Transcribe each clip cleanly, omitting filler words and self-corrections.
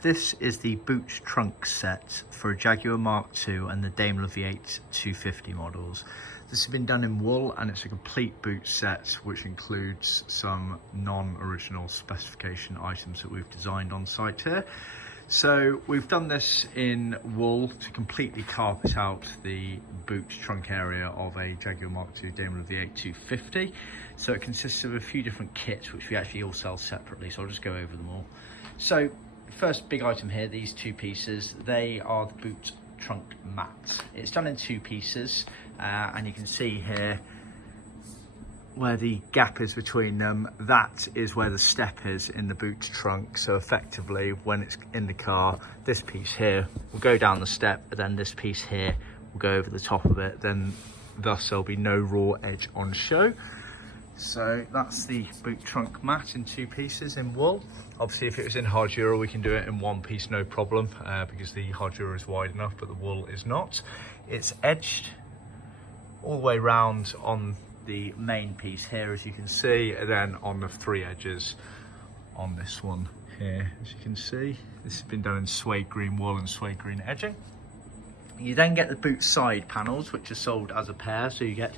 This is the boot trunk set for a Jaguar MK2 and the Daimler V8 250 models. This has been done in wool and it's a complete boot set which includes some non-original specification items that we've designed on site here. So we've done this in wool to completely carpet out the boot trunk area of a Jaguar MK2 Daimler V8 250. So it consists of a few different kits which we actually all sell separately, so I'll just go over them all. So first big item here, these two pieces, they are the boot trunk mat. It's done in two pieces and you can see here where the gap is between them. That is where the step is in the boot trunk. So effectively when it's in the car, this piece here will go down the step, and then this piece here will go over the top of it, then thus there'll be no raw edge on show. So that's the boot trunk mat in two pieces in wool. Obviously if it was in Hardura we can do it in one piece, no problem, because the Hardura is wide enough but the wool is not. It's edged all the way round on the main piece here, as you can see, and then on the three edges on this one here, as you can see. This has been done in suede green wool and suede green edging. You then get the boot side panels, which are sold as a pair. So you get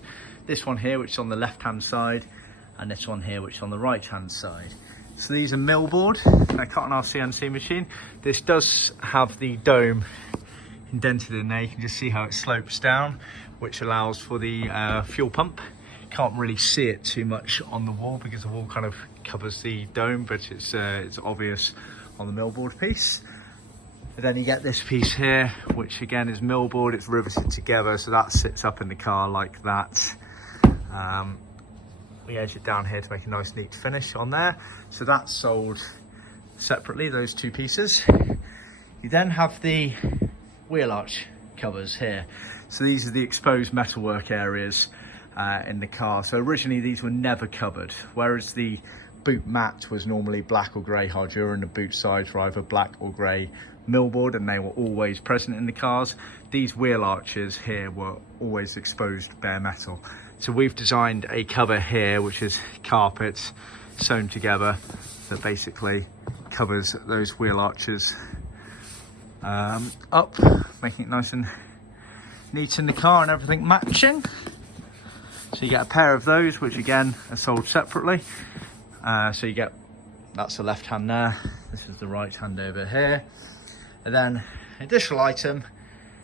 this one here, which is on the left hand side, and this one here, which is on the right hand side. So these are millboard. They're cut on our CNC machine. This does have the dome indented in there. You can just see how it slopes down, which allows for the fuel pump. Can't really see it too much on the wall because the wall kind of covers the dome, but it's obvious on the millboard piece. And then you get this piece here, which again is millboard. It's riveted together, so that sits up in the car like that. We edge it down here to make a nice neat finish on there. So that's sold separately, those two pieces. You then have the wheel arch covers here. So these are the exposed metalwork areas in the car. So originally these were never covered, whereas the boot mat was normally black or grey Hardura and the boot sides were either black or grey millboard, and they were always present in the cars. These wheel arches here were always exposed bare metal. So we've designed a cover here which is carpet sewn together that basically covers those wheel arches up, making it nice and neat in the car and everything matching. So you get a pair of those, which again are sold separately. So you get, that's the left hand there, this is the right hand over here. And then additional item,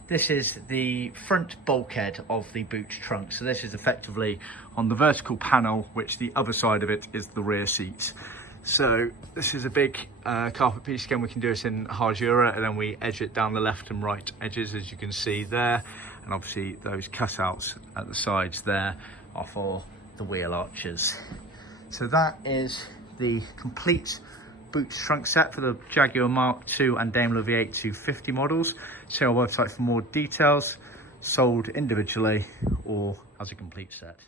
this is the front bulkhead of the boot trunk. So this is effectively on the vertical panel, which the other side of it is the rear seats. So this is a big carpet piece. Again, we can do it in Hardura, and then we edge it down the left and right edges, as you can see there. And obviously those cutouts at the sides there are for the wheel arches. So that is the complete boot trunk set for the Jaguar MK2 and Daimler V8 250 models. See our website for more details, sold individually or as a complete set.